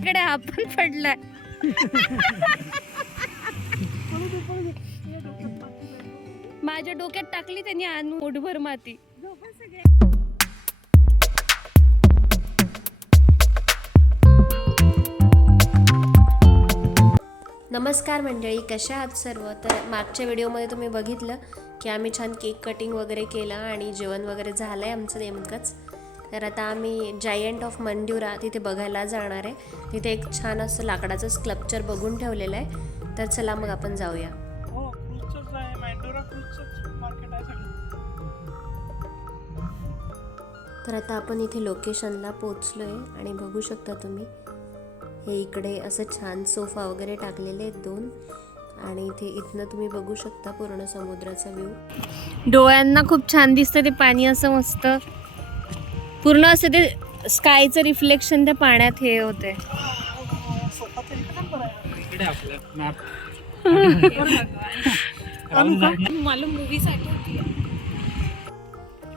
इकडे आपण पडलाय. माझ्या डोक्यात टाकली त्यांनी आणून ओढभर माती. नमस्कार मंडळी, कशा आहात सर्व. तर मागच्या व्हिडिओमध्ये तुम्ही बघितलं की आम्ही छान केक कटिंग वगैरे केलं आणि जेवण वगैरे झालं आहे आमचं नेमकंच. तर आता आम्ही जायंट ऑफ मंड्युरा तिथे बघायला जाणार आहे. तिथे एक छान असं लाकडाचं स्कल्पचर बघून ठेवलेलं आहे. तर चला मग आपण जाऊया. तर आता आपण इथे लोकेशनला पोचलो आहे आणि बघू शकता तुम्ही हे इकडे असं छान सोफा वगैरे टाकलेले आहेत 2 आणि इथे इथनं तुम्ही बघू शकता पूर्ण समुद्राचा व्ह्यू. डोळ्यांना खूप छान दिसतं ते पाणी, असं मस्त पूर्ण असं ते स्कायचं रिफ्लेक्शन त्या पाण्यात हे होते.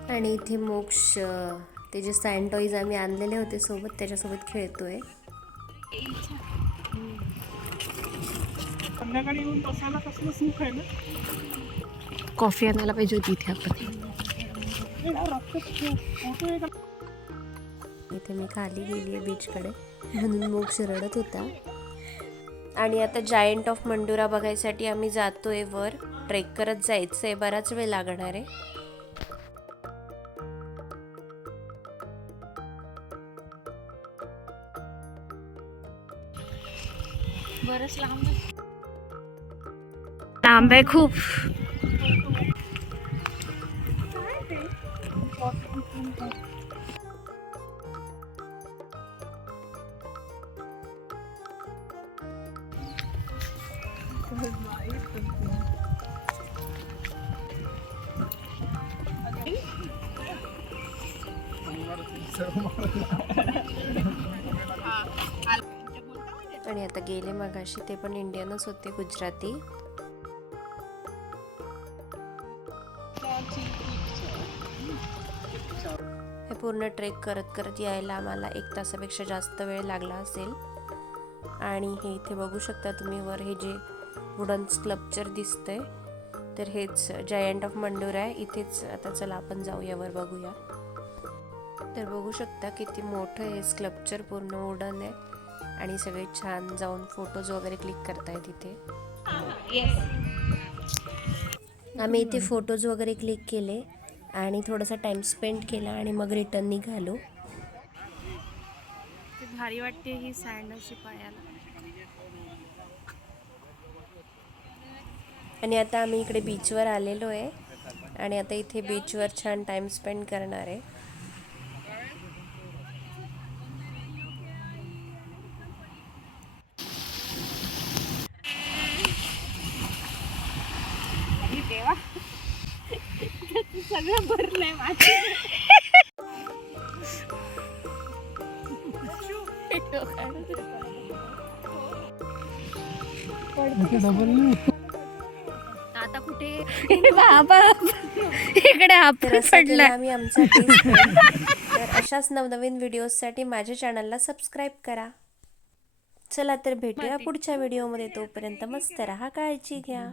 आणि इथे मोक्ष ते जे सँड टॉईज आम्ही आणलेले होते सोबत त्याच्यासोबत खेळतोय. संध्याकाळी येऊन बसायला कसलं सुख आहे ना. कॉफी आणायला पाहिजे होती इथे आपण. इथे मी खाली गेली आहे बीचकडे म्हणून मोक्ष रडत होता. आणि आता जायंट ऑफ मंडुरा बघायसाठी आम्ही जातोय वर. ट्रेक करत जायचंय, बराच वेळ लागणार आहे. बरंच लांब आहे खूप. आणि आता गेले मगाशी ते पण इंडियनच होते, गुजराती. हे पूर्ण ट्रेक करत करत यायला आम्हाला 1 तासापेक्षा जास्त वेळ लागला असेल. आणि हे इथे बघू शकता तुम्ही वर हे जे वुडन स्कल्पचर दिसतंय तर हेच जायंट ऑफ मंडुरा आहे. इथेच आता चला आपण जाऊया वर बघूया. तर बघू शकता किती मोठं हे स्कल्पचर पूर्ण वुडन आहे आणि सगळे छान जाऊन फोटोज वगैरे क्लिक करतायत इथे. आम्ही इथे फोटोज वगैरे क्लिक केले आणि थोडासा टाइम स्पेंड केला आणि मग रिटर्न निघालो. भारी वाटते ही सँड अशी पायाला. आणि आता आम्ही इकडे बीचवर आलेलो आहे आणि आता इथे बीचवर छान टाइम स्पेंड करणार आहे. सगळं भरलंय आता कुठे बाबा इकडे आपण पडला. आम्ही आमचा तर अशाच नवनवीन व्हिडिओसाठी माझ्या चॅनलला सबस्क्राईब करा. चला तर भेटूया पुढच्या व्हिडिओमध्ये. तोपर्यंत मस्त राहा, काळजी घ्या.